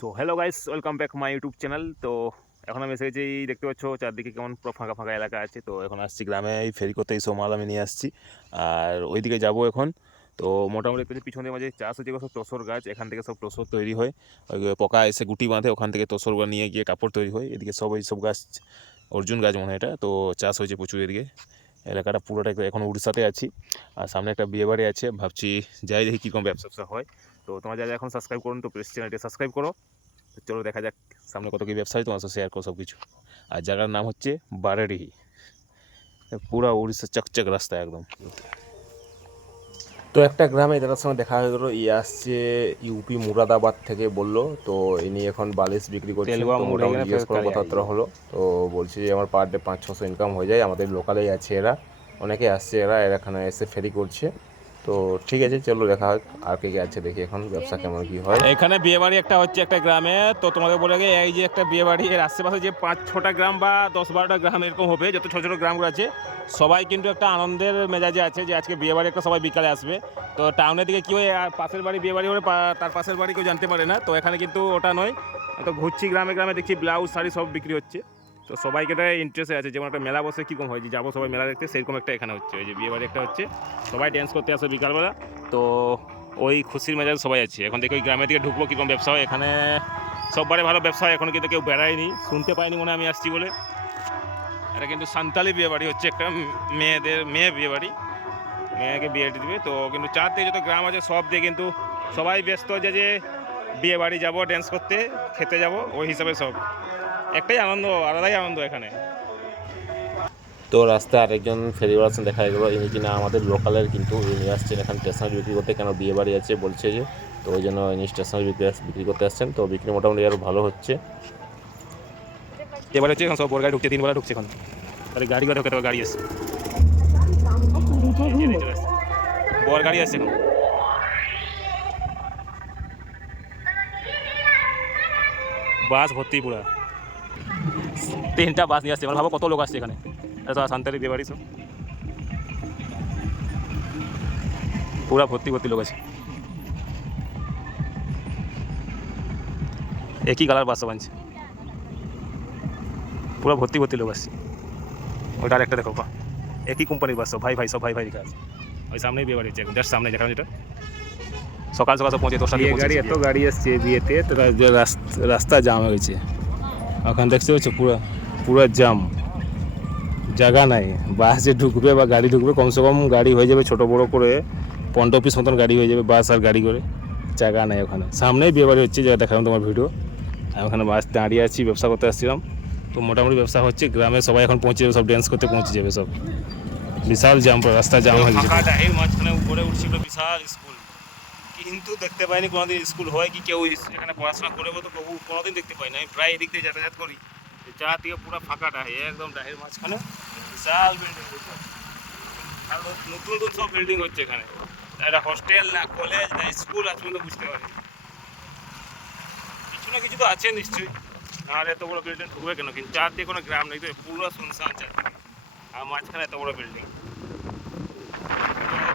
So hello guys, welcome back my YouTube channel. তো এখন আমি এসে গেছি, দেখতে পাচ্ছ চারদিকে কেমন পুরো ফাঁকা ফাঁকা এলাকা আছে। তো এখন আসছি গ্রামে, এই ফেরি করতে এই সব মাল আমি নিয়ে আসছি আর ওইদিকে যাবো এখন। তো মোটামুটি দেখতে পিছনের মাঝে চাষ হচ্ছে, সব তসর গাছ, এখান থেকে সব তসর তৈরি হয়। ওই পোকা এসে গুটি বাঁধে, ওখান থেকে তসরগুলো নিয়ে গিয়ে কাপড় তৈরি হয়। এদিকে সব এই সব গাছ অর্জুন গাছ মনে হয় এটা, তো চাষ হয়েছে প্রচুর এদিকে। এলাকাটা পুরোটা এখন উড়িষ্যাতে আছি আর সামনে একটা বিয়ে বাড়ি আছে, ভাবছি যাই দেখি কীরকম ব্যবসা হয়। তো তোমরা যারা এখন সাবস্ক্রাইব করুন তো প্লিজ চ্যানেলটি সাবস্ক্রাইব করো। তো চলো দেখা যাক সামনে কত কী ব্যবসা হয়, তোমার সাথে শেয়ার করো সব কিছু। আর জায়গার নাম হচ্ছে বারেডিহি, পুরা উড়িষ্যা চকচক রাস্তা একদম। তো একটা গ্রামে দাদার সঙ্গে দেখা হয়ে গেলো, আসছে ইউপি মুরাদাবাদ থেকে বললো। তো ইনি এখন বালিশ বিক্রি করছে, তো মোটামুটি জিজ্ঞেস করার কথাবার্তা হলো। তো বলছি যে আমার পার ডে 500-600 ইনকাম হয়ে যায়, আমাদের লোকালেই আছে এরা, অনেকে আসছে, এরা এখানে এসে ফেরি করছে। তো ঠিক আছে, চলো দেখা হোক আর কে কে আছে, দেখি এখন ব্যবসা কেমন কি হয়। এখানে বিয়ে বাড়ি একটা হচ্ছে একটা গ্রামে। তো তোমাদের বলে গে এই যে একটা বিয়ে বাড়ি, এর আশেপাশে যে 5-6টা গ্রাম বা 10-12টা গ্রাম এরকম হবে, যত ছোটো ছোটো গ্রামগুলো আছে সবাই কিন্তু একটা আনন্দের মেজাজে আছে যে আজকে বিয়ে বাড়ি একটা, সবাই বিকালে আসবে। তো টাউনের দিকে কী হয়, আর পাশের বাড়ি বিয়ে বাড়ি হলে তার পাশের বাড়ি কেউ জানতে পারে না। তো এখানে কিন্তু ওটা নয়। তো ঘুরছি গ্রামে গ্রামে, দেখছি ব্লাউজ শাড়ি সব বিক্রি হচ্ছে। তো সবাইকে এটা ইন্টারেস্টে আছে, যেমন একটা মেলা বসে কীরকম হয় যে যাবো সবাই মেলা দেখতে, সেরকম একটা এখানে হচ্ছে। ওই যে বিয়ে বাড়ি একটা হচ্ছে, সবাই ড্যান্স করতে আসে বিকালবেলা। তো ওই খুশির মেজাজ সবাই আছে। এখন দেখি ওই গ্রামের দিকে ঢুকবো, কীরকম ব্যবসা হয় এখানে। সববারে ভালো ব্যবসা হয়, এখন কিন্তু কেউ বেড়ায়নি, শুনতে পাইনি মনে আমি আসছি বলে। এটা কিন্তু সান্তালি বিয়ে বাড়ি হচ্ছে, একটা মেয়ে বিয়ে বাড়ি, মেয়েকে বিয়ে দিবে। তো কিন্তু চারদিকে যত গ্রাম আছে সব দিয়ে কিন্তু সবাই ব্যস্ত যে বিয়ে বাড়ি যাবো, ড্যান্স করতে, খেতে যাব, ওই হিসাবে সব একটাই আনন্দ, আলাদাই আনন্দ এখানে। তো রাস্তায় আরেকজন ফেরিওয়ালার সঙ্গে দেখা গেলো, ইনি কিনা আমাদের লোকালের, কিন্তু ইনি আসছেন এখানে স্টেশনারি বিক্রি করতে, কেন বিয়ে বাড়ি আছে বলছে যে, তো ওই জন্য ইনি স্টেশনারি বিক্রি করতে আসছেন। তো বিক্রি মোটামুটি আরও ভালো হচ্ছে। এবার হচ্ছে এখন সব বড় গাড়ি ঢুকছে, 3 বেলা ঢুকছে এখন, তাহলে গাড়ি ঢোকে, তো গাড়ি আসছে, বড় গাড়ি আসছে এখন। বাস ভর্তি পুরা, 3টা বাস নিয়ে আসছে। মানে ভাবো কত লোক আসছে এখানে, এটা সান্তালি বিয়ে বাড়ি, সব পুরা ভর্তি ভর্তি লোক আছে। একই কালার বাস সব আনছে, পুরো ভর্তি ভর্তি লোক আসছে। ওইটা আরেকটা দেখো, একই কোম্পানির বাস, সব ভাই ভাই, সব ভাই ভাই লেখা আছে। ওই সামনেই বিয়ে বাড়ি হচ্ছে, জাস্ট সামনে যেখানে, যেটা সকাল সকাল সব পৌঁছে 10টা দিয়ে গাড়ি, এত গাড়ি আসছে বিয়েতে, তো রাস্তা জাম হয়ে গেছে। ওখানে দেখতে পাচ্ছ পুরো পুরো জাম, জায়গা নাই, বাসে ঢুকবে বা গাড়ি ঢুকবে, কমসে কম গাড়ি হয়ে যাবে ছোটো বড়ো করে 15 পিস মতন গাড়ি হয়ে যাবে, বাস আর গাড়ি করে। জায়গা নেই ওখানে, সামনেই বিয়ে বাড়ি হচ্ছে, যা দেখালাম তোমার ভিডিও। আমি ওখানে বাস দাঁড়িয়ে আছি, ব্যবসা করতে আসছিলাম। তো মোটামুটি ব্যবসা হচ্ছে, গ্রামে সবাই এখন পৌঁছে যাবে, সব ড্যান্স করতে পৌঁছে যাবে সব। বিশাল জাম, রাস্তা জাম হয়ে গেছে। এর মাঝখানে উপরে উঠছিল বিশাল স্কুল, কিন্তু দেখতে পাইনি কোনোদিন স্কুল হয় কি, কেউ এখানে পড়াশোনা করে বলতো প্রভু, কোনোদিন দেখতে পাইনি। আমি প্রায় এদিক দিয়ে যাতায়াত করি, যা থেকে পুরো ফাঁকা ডাহে, একদম ডাহের মাঝখানে বিশাল বিল্ডিং হচ্ছে, আর নতুন নতুন সব বিল্ডিং হচ্ছে এখানে। একটা হস্টেল না কলেজ না স্কুল আছে বলে বুঝতে পারি, কিছু না কিছু তো আছে নিশ্চয়ই, আর এত বড় বিল্ডিং ঢুকবে কেন? কিন্তু চারদিকে কোনো গ্রাম নেই, পুরো শুনশান চারদিকে, আর মাঝখানে এত বড় বিল্ডিং।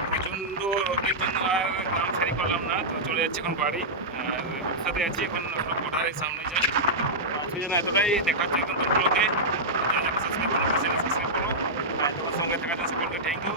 প্রচণ্ড রোদের জন্য আর গ্রাম ছাড়ি করলাম না, তো চলে যাচ্ছে এখন বাড়ি। আর সাথে আছি এখন কোঠারের সামনে যাই, আজকে যেন এতটাই দেখাচ্ছে এখন তোর ব্লগে। যারা সাবস্ক্রাইব করো, সাবস্ক্রাইব করো, আর তোমার সঙ্গে থাকার জন্য সকলকে থ্যাংক ইউ।